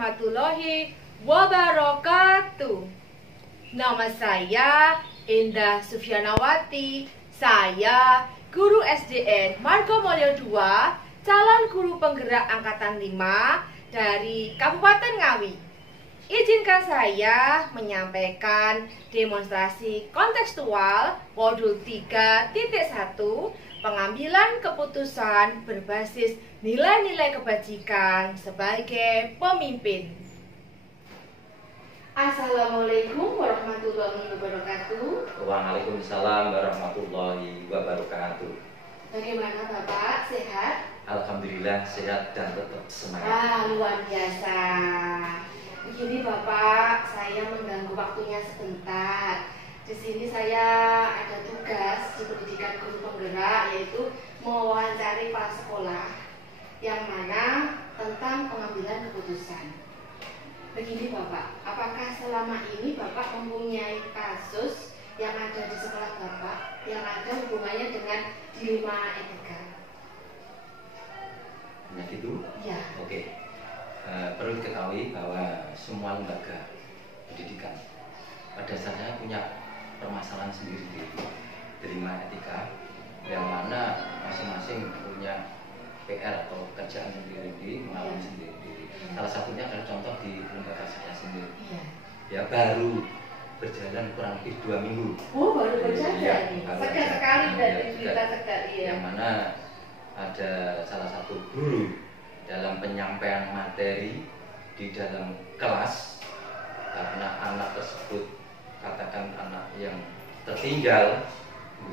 warahmatullahi wabarakatuh. Nama saya Indah Sufyanawati. Saya guru SDN Margomulyo II, calon guru penggerak angkatan 5 dari Kabupaten Ngawi. Izinkan saya menyampaikan demonstrasi kontekstual modul 3.1 pengambilan keputusan berbasis nilai-nilai kebajikan sebagai pemimpin. Assalamualaikum warahmatullahi wabarakatuh. Waalaikumsalam warahmatullahi wabarakatuh. Bagaimana Bapak? Sehat? Alhamdulillah sehat dan tetap semangat. Luar biasa. Begini Bapak, saya mengganggu waktunya sebentar. Di sini saya ada tugas di pendidikan guru penggerak, yaitu mewawancari kepala sekolah yang mana tentang pengambilan keputusan. Begini Bapak, apakah selama ini Bapak mempunyai kasus yang ada di sekolah Bapak yang ada hubungannya dengan dilema etika? Hanya gitu? Ya. Oke. Perlu diketahui bahwa semua lembaga pendidikan pada dasarnya punya permasalahan sendiri-sendiri, dilema etika, yang mana masing-masing punya PR atau pekerjaan sendiri-sendiri, mengalami sendiri-sendiri. Salah satunya adalah contoh di lembaga saya sendiri. Ya, baru berjalan kurang lebih 2 minggu. Oh, baru berjalan nih. Segar sekali dari kita segar, ya. Yang mana ada salah satu guru dalam penyampaian materi di dalam kelas, karena anak tersebut katakan anak yang tertinggal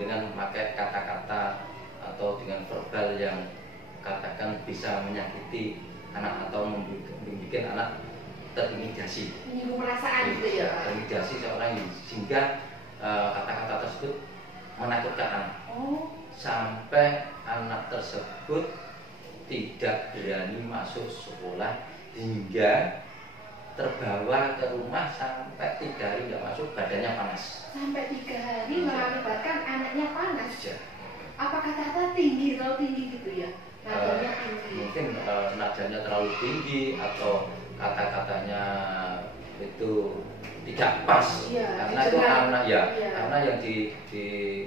dengan memakai kata-kata atau dengan verbal yang katakan bisa menyakiti anak atau membuat anak terintimidasi. Menyinggung perasaan gitu ya. Terintimidasi seorang ini, sehingga kata-kata tersebut menakutkan anak. Sampai anak tersebut tidak berani masuk sekolah hingga terbawa ke rumah sampai 3 hari tidak masuk, badannya panas. Sampai 3 hari mengakibatkan anaknya panas. Ya. Apa kata-kata tinggi, terlalu tinggi gitu ya? Nadanya tinggi. Mungkin nadanya terlalu tinggi atau kata-katanya itu tidak pas. Ya, karena itu anak karena yang di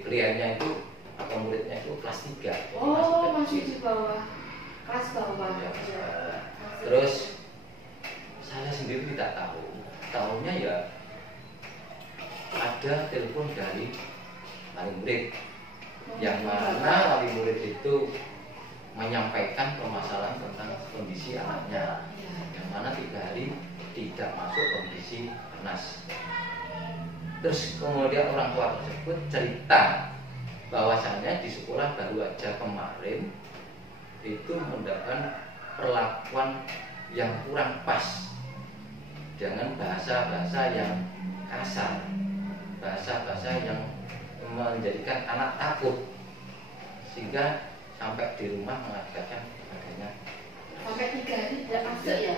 kliennya itu atau muridnya itu kelas 3. Masih di bawah. Kelas bawah. Ya. Terus saya sendiri tidak tahu. Tahunya ya ada telepon dari wali murid, yang mana wali murid itu menyampaikan permasalahan tentang kondisi anaknya, yang mana 3 hari tidak masuk kondisi panas. Terus kemudian orang tua tersebut cerita bahwasannya di sekolah baru aja kemarin itu mendapatkan perlakuan yang kurang pas, dengan bahasa-bahasa yang kasar, bahasa-bahasa yang menjadikan anak takut, sehingga sampai di rumah mengakibatkan adanya sampai 3 hari tidak masuk ya.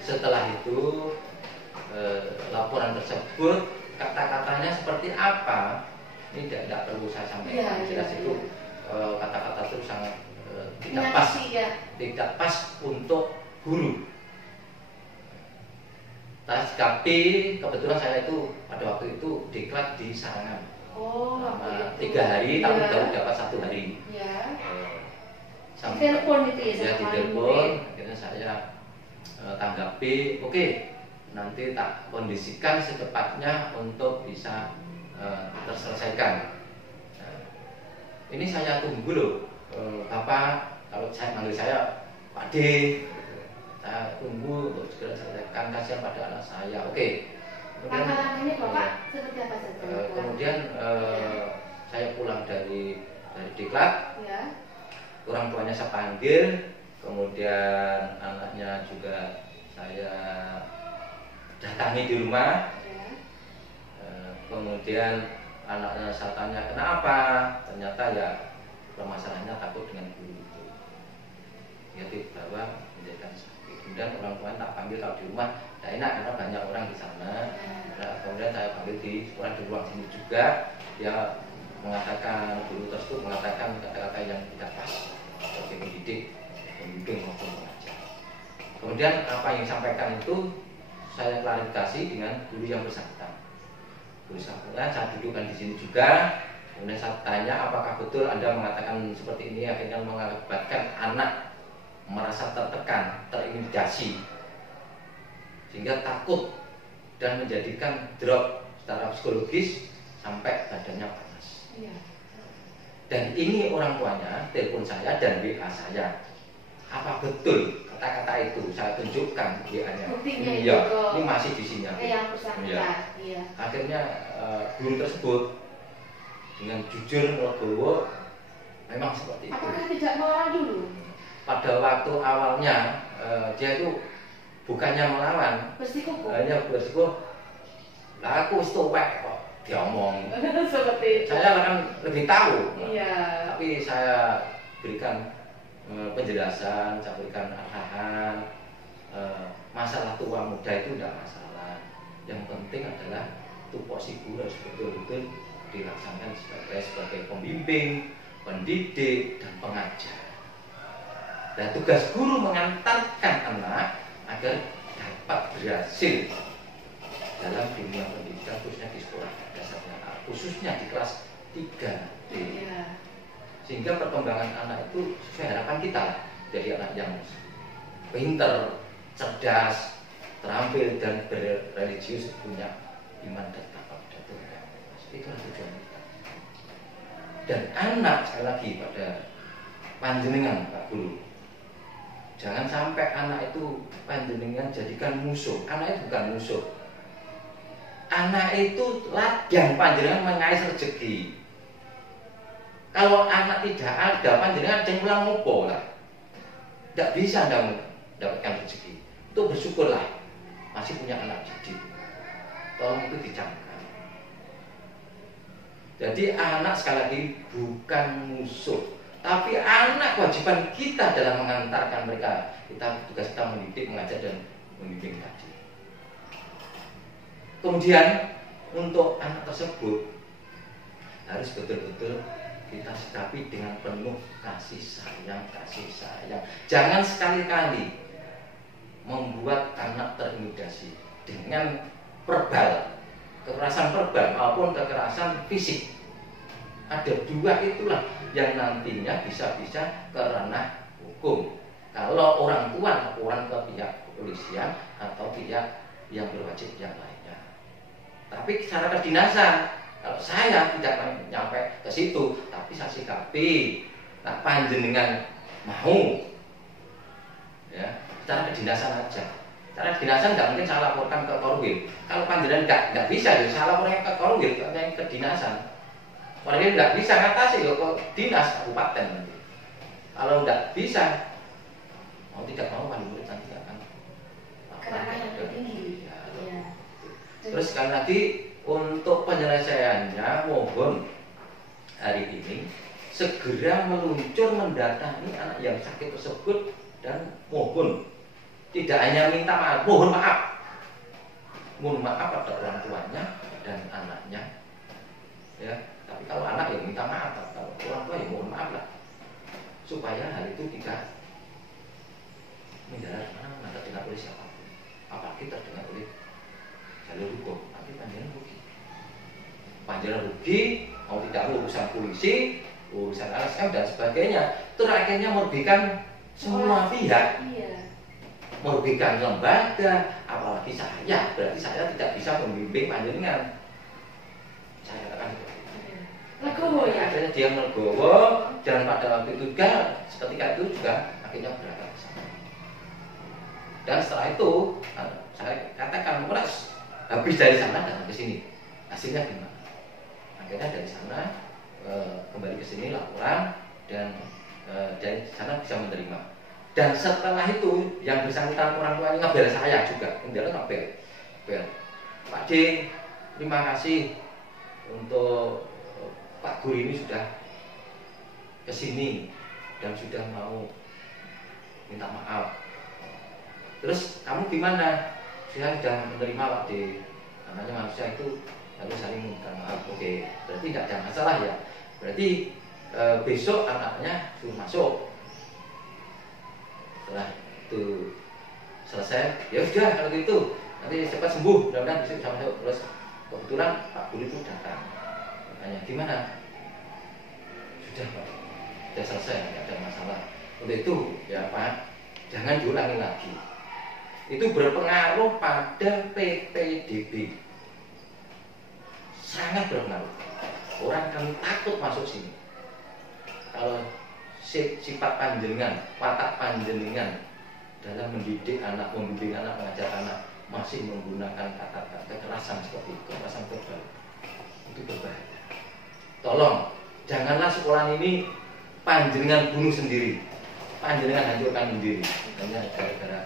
Setelah itu laporan tersebut kata-katanya seperti apa ini tidak perlu saya sampaikan. Jelas itu kata-kata itu sangat tidak pas, tidak pas untuk guru. Tapi kebetulan saya itu pada waktu itu diklat di Sarangan. Selama 3 hari, tapi baru dapat 1 hari. Di telepon itu ya? Di telepon, akhirnya saya tanggapi, oke, nanti tak kondisikan secepatnya untuk bisa terselesaikan. Ini saya tunggu loh, Bapak, kalau saya manggil saya Pak D, saya tunggu untuk segera selesaikan, kasihan pada anak saya. Oke. Langkah-langkahnya Bapak seperti apa saja? Kemudian saya pulang dari diklat, orang tuanya saya panggil, kemudian anaknya juga saya datangi di rumah. Kemudian anaknya saya tanya kenapa, ternyata ya permasalahannya takut dengan guru itu. Ya bahwa menjadikan sakit. Kemudian orang tua tak panggil kalau di rumah tidak enak karena banyak orang di sana. Kemudian saya panggil di sekolah di ruang sini juga. Dia mengatakan, guru tersebut mengatakan kata-kata yang tidak pas sebagai pendidik, pembimbing maupun pengajar. Kemudian apa yang disampaikan itu saya klarifikasi dengan guru yang bersangkutan. Guru bersangkutan saya dudukkan di sini juga. Kemudian saya tanya, apakah betul Anda mengatakan seperti ini akhirnya mengakibatkan anak merasa tertekan, terintimidasi, sehingga takut dan menjadikan drop secara psikologis sampai badannya panas. Iya. Dan ini orang tuanya telepon saya dan WA saya. Apa betul kata-kata itu? Saya tunjukkan WA-nya. Buktinya Iya, itu ini masih di sini. yang bersangkutan. Iya. Akhirnya guru tersebut dengan jujur melegowo memang seperti itu. Apakah tidak melawan dulu? Pada waktu awalnya dia itu bukannya melawan, Bersikukuh. hanya bersikukuh. Lah aku stowek kok diomong. Seperti itu. Saya akan lebih tahu. Iya. Tapi saya berikan penjelasan, saya berikan arahan. Masalah tua muda itu tidak masalah. Yang penting adalah tupoksi guru harus betul-betul dilaksanakan sebagai pembimbing, pendidik, dan pengajar. Dan tugas guru mengantarkan anak agar dapat berhasil dalam dunia pendidikan, khususnya di sekolah dasarnya, khususnya di kelas 3D. Iya. Sehingga perkembangan anak itu sesuai harapan kita dari anak yang pinter, cerdas, terampil, dan berreligius, punya iman dan takwa pada Tuhan. Itulah tujuan kita. Dan anak, sekali lagi pada panjenengan Pak Guru, jangan sampai anak itu panjenengan jadikan musuh. Anak itu bukan musuh. Anak itu ladang panjenengan mengais rezeki. Kalau anak tidak ada, panjenengan cengkulang ngopo lah. Tidak bisa Anda mendapatkan rezeki. Itu bersyukurlah masih punya anak didik. Tolong itu dicamkan. Jadi anak sekali lagi bukan musuh, tapi anak kewajiban kita dalam mengantarkan mereka. Tugas kita mendidik, mengajar, dan membimbing tadi. Kemudian untuk anak tersebut harus betul-betul kita sikapi dengan penuh kasih sayang, kasih sayang. Jangan sekali-kali membuat anak terintimidasi dengan verbal, kekerasan verbal maupun kekerasan fisik. Ada dua itulah yang nantinya bisa-bisa ke ranah hukum. Kalau orang tua laporan ke pihak kepolisian atau pihak yang berwajib yang lainnya. Tapi secara kedinasan, kalau saya tidak sampai ke situ, tapi saya sikapi, nah panjenengan mau, ya, secara kedinasan aja. Secara kedinasan tidak mungkin saya laporkan ke Korwil. Kalau panjenengan tidak bisa, ya saya laporkan ke Korwil, ke kedinasan. Korwil tidak bisa ngatasi ya ke dinas kabupaten nanti. Kalau tidak bisa, mau tidak mau wali murid nanti akan Kerana yang tertinggi. ya. Iya. Terus sekali lagi untuk penyelesaiannya, mohon hari ini segera meluncur mendatangi anak yang sakit tersebut dan mohon tidak hanya minta maaf, mohon maaf pada orang tuanya dan anaknya, ya. Tapi kalau anak ya minta maaf, kalau orang tua ya mohon maaf lah, supaya hal itu tidak mendarat mana terdengar oleh siapapun, apalagi terdengar oleh jalur hukum. Nanti panjenengan rugi, mau tidak mau urusan polisi, urusan LSM dan sebagainya. Itu akhirnya merugikan semua pihak. Iya. Merugikan lembaga, apalagi saya. Berarti saya tidak bisa membimbing panjenengan. Saya katakan seperti itu. Legowo ya. Akhirnya dia melegowo dan pada waktu itu juga ketika itu juga akhirnya berangkat ke sana. Dan setelah itu saya katakan meres habis dari sana datang ke sini. Hasilnya gimana? Akhirnya dari sana kembali ke sini laporan dan dari sana bisa menerima. Dan setelah itu yang bersangkutan orang tuanya ngabel saya juga, ngabel. Pak D, terima kasih untuk Pak Guru ini sudah kesini dan sudah mau minta maaf. Terus kamu gimana? Saya sudah menerima Pak D. Namanya manusia itu harus saling minta maaf. Oke, berarti tidak ada masalah ya. Berarti besok anaknya suruh masuk. Setelah itu selesai, ya sudah kalau gitu nanti cepat sembuh, mudah-mudahan besok bisa masuk. Terus kebetulan Pak Guru itu datang, tanya gimana, sudah Pak, sudah selesai, tidak ada masalah. Untuk itu ya Pak, jangan diulangi lagi. Itu berpengaruh pada PPDB, sangat berpengaruh. Orang akan takut masuk sini kalau sifat panjenengan, watak panjenengan dalam mendidik anak, membimbing anak, mengajar anak masih menggunakan kata-kata kekerasan seperti itu, kekerasan verbal, itu berbahaya. Tolong, janganlah sekolah ini panjenengan bunuh sendiri, panjenengan hancurkan sendiri, hanya gara-gara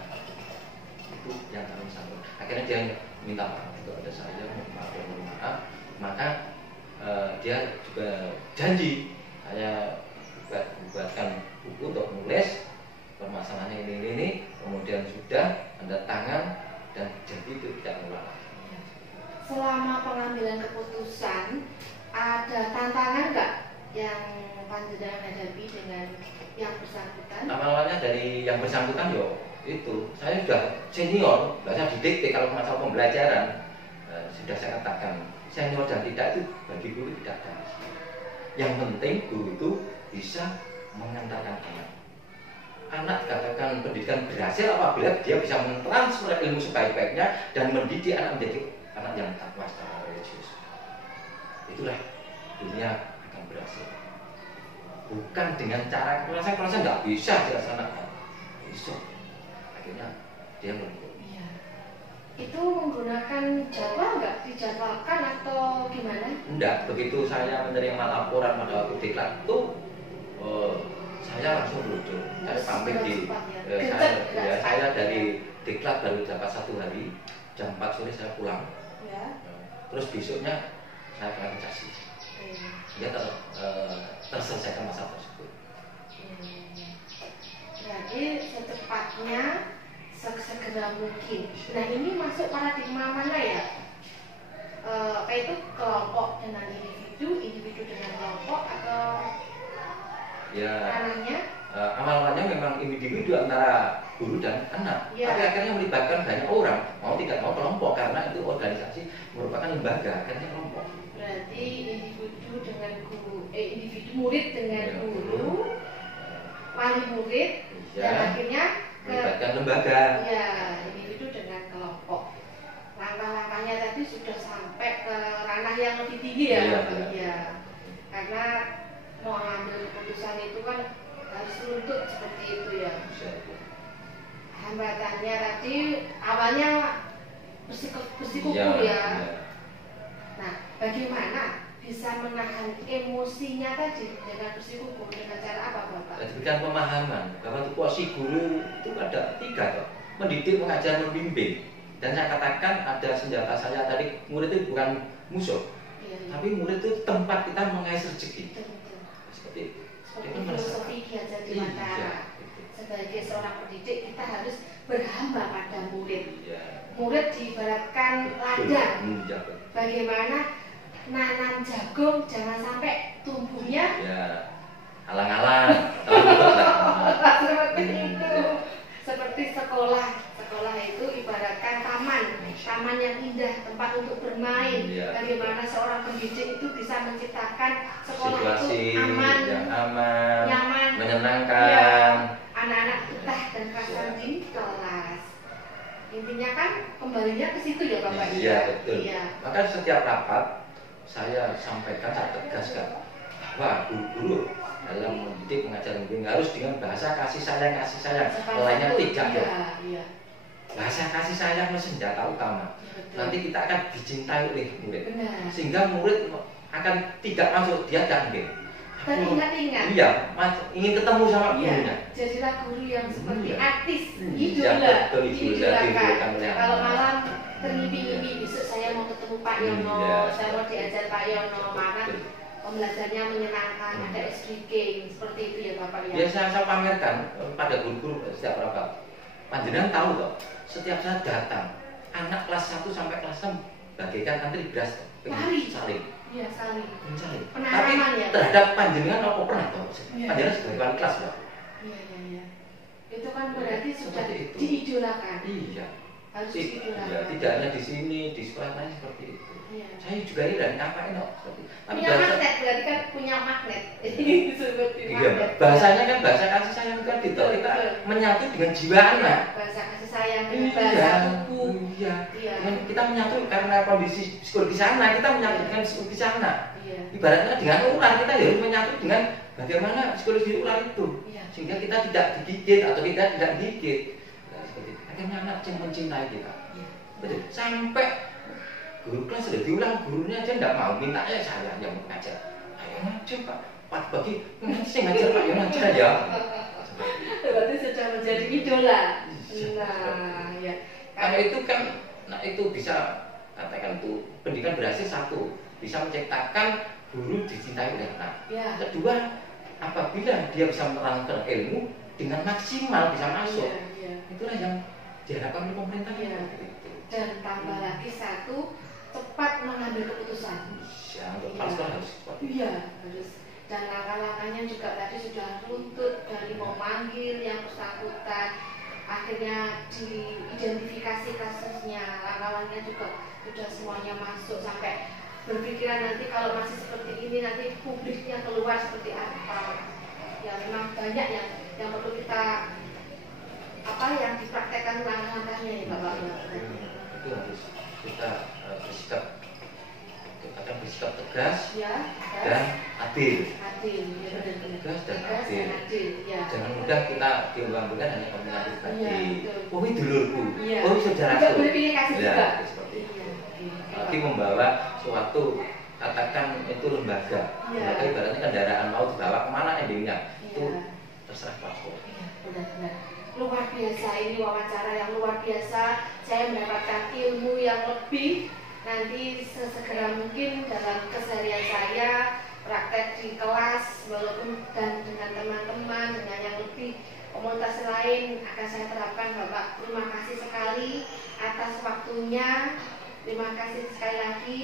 itu yang kami sampaikan. Akhirnya dia minta maaf kepada saya, mohon maaf, maka dia juga janji saya buatkan buku untuk menulis permasalahannya ini, kemudian sudah tanda tangan dan jadi itu tidak ulang. Selama pengambilan keputusan ada tantangan nggak yang panjenengan hadapi dengan yang bersangkutan? Awalnya dari yang bersangkutan yo itu saya sudah senior, saya didikte kalau masalah pembelajaran sudah saya katakan senior dan tidak itu bagi guru tidak ada. Yang penting guru itu bisa mengantarkan anak katakan pendidikan berhasil apabila dia bisa mentransfer ilmu sebaik-baiknya dan mendidik anak menjadi anak yang takwa secara religius. Itulah dunia akan berhasil. Bukan dengan cara kekerasan nggak bisa dilaksanakan. Bisa. Akhirnya dia melempar. Iya. Itu menggunakan jadwal nggak? Dijadwalkan atau gimana? Enggak. Begitu saya menerima laporan pada waktu diklat itu saya langsung meluncur. Saya pamit di saya dari diklat baru dapat 1 hari, jam 4 sore saya pulang. Ya. Terus besoknya saya klarifikasi. Dia terselesaikan masalah tersebut. Jadi secepatnya, segera mungkin. Nah ini masuk paradigma mana ya? Itu kelompok dengan individu, individu dengan kelompok atau ya? Ranahnya? Awalnya memang individu antara guru dan anak, ya. Tapi akhirnya melibatkan banyak orang, mau tidak mau kelompok karena itu organisasi merupakan lembaga, akhirnya kelompok. Berarti individu dengan guru, individu murid dengan guru, wali murid, ya. Dan akhirnya melibatkan lembaga. Ya, individu dengan kelompok. Langkah-langkahnya tadi sudah sampai ke ranah yang lebih tinggi ya, ya. Karena mau ambil keputusan itu kan harus runtut seperti itu ya. Hambatannya tadi awalnya bersikukuh ya. Nah, bagaimana bisa menahan emosinya tadi dengan bersikukuh dengan cara apa Bapak? Berikan pemahaman bahwa tupoksi guru itu ada 3 toh, mendidik, mengajar, membimbing. Dan saya katakan ada senjata saya tadi, murid itu bukan musuh, tapi murid itu tempat kita mengais rezeki. Seperti filosofi Ki Hajar Dewantara. Sebagai seorang pendidik kita harus berhamba pada murid. Murid diibaratkan ladang. Bagaimana nanam jagung jangan sampai tumbuhnya halang-halang. Seperti itu. Seperti sekolah itu ibaratkan taman yang indah, tempat untuk bermain. Bagaimana seorang pendidik itu bisa menciptakan sekolah situasi itu aman, nyaman, menyenangkan. Anak-anak betah dan kerasan di kelas. Intinya kan kembalinya ke situ ya Bapak. Iya betul. Maka setiap rapat saya sampaikan, saya tegaskan bahwa guru dalam mendidik, mengajar, membimbing harus dengan bahasa kasih sayang. Lainnya tidak ada. Bahasa kasih sayang itu senjata utama. Betul. Nanti kita akan dicintai oleh murid. Benar. Sehingga murid akan tidak masuk, dia canggih. Teringat-ingat. Iya, ingin ketemu sama gurunya. Jadilah guru yang seperti artis, idolakan. Kalau malam termimpi-mimpi besok saya mau ketemu Pak Yono, saya mau diajar Pak Yono, maka pembelajarannya menyenangkan, ada SDK seperti itu ya Bapak ya. Ya saya pamerkan pada guru-guru setiap rapat. Panjenengan tahu toh, setiap saat datang anak kelas 1 sampai kelas 6 bagaikan antri beras saling. Iya, saling. Tapi terhadap panjenengan apa pernah toh? Panjenengan sebagai wali kelas loh. Iya. Itu kan berarti sudah seperti itu. diidolakan. Iya. Harus Ya, diidolakan. tidak hanya di sini, di sekolah lain seperti itu. Iya. Saya juga heran ngapain kok seperti itu. Tapi Punya magnet, berarti kan punya magnet. Seperti iya, magnet. bahasanya kan bahasa kasih sayang kan gitu. Kita menyatu dengan jiwa anak. Bahasa kasih sayang, Iya, bahasa buku. iya. Iya. Kita menyatu karena kondisi psikologis anak, kita menyatu dengan psikologis anak. Iya. Ibaratnya dengan ular, kita harus menyatu dengan bagaimana psikologi ular itu. Iya. Sehingga kita tidak digigit atau kita tidak digigit. Nah, seperti itu. Akhirnya anak yang mencintai kita. Iya. Betul. Sampai guru kelas sudah diulang, gurunya aja tidak mau, minta saya yang mengajar. Ayo ngajar Pak, pagi nanti saya ngajar Pak, ya ngajar ya. Berarti sudah menjadi idola. Nah, ya. Karena itu kan, nah itu bisa katakan itu pendidikan berhasil satu, bisa menciptakan guru dicintai oleh anak. Ya. Kedua, apabila dia bisa menerangkan ilmu dengan maksimal bisa masuk, Iya. itulah yang diharapkan oleh pemerintah. Iya. Itu. Dan tambah lagi satu, cepat mengambil keputusan. Ya, untuk sekolah harus cepat. Iya, harus. Dan langkah-langkahnya juga tadi sudah runtut dari memanggil yang bersangkutan, akhirnya diidentifikasi kasusnya, langkah-langkahnya juga sudah semuanya masuk sampai berpikiran nanti kalau masih seperti ini nanti publiknya keluar seperti apa. Ya memang banyak yang perlu kita yang dipraktekkan langkah-langkahnya ya Bapak. Itu harus kita bersikap tegas Ya, dan adil. adil, ya benar-benar. Tegas dan Tegas adil. dan adil, ya. Jangan mudah kita diulang-ulang hanya kepentingan pribadi. Iya, betul. Oh ini dulurku, Iya. oh ini saudaraku. Tidak boleh pilih kasih Ya, juga. seperti itu. Iya, iya. Apalagi membawa suatu katakan itu lembaga. Iya. Lembaga ibaratnya kendaraan mau dibawa kemana endingnya itu Iya. terserah paspor. Iya, benar-benar. Luar biasa, ini wawancara yang luar biasa. Saya mendapatkan ilmu yang lebih. Nanti sesegera mungkin dalam keseharian saya praktek di kelas walaupun dan dengan teman-teman dengan yang lebih komunitas lain akan saya terapkan. Bapak, terima kasih sekali atas waktunya. Terima kasih sekali lagi.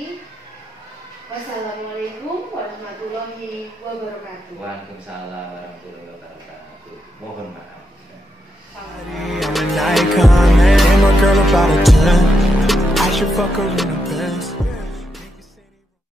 Wassalamualaikum warahmatullahi wabarakatuh. Waalaikumsalam warahmatullahi wabarakatuh. Mohon maaf. I'm an icon, and my girl about a 10. I should fuck her in a Benz.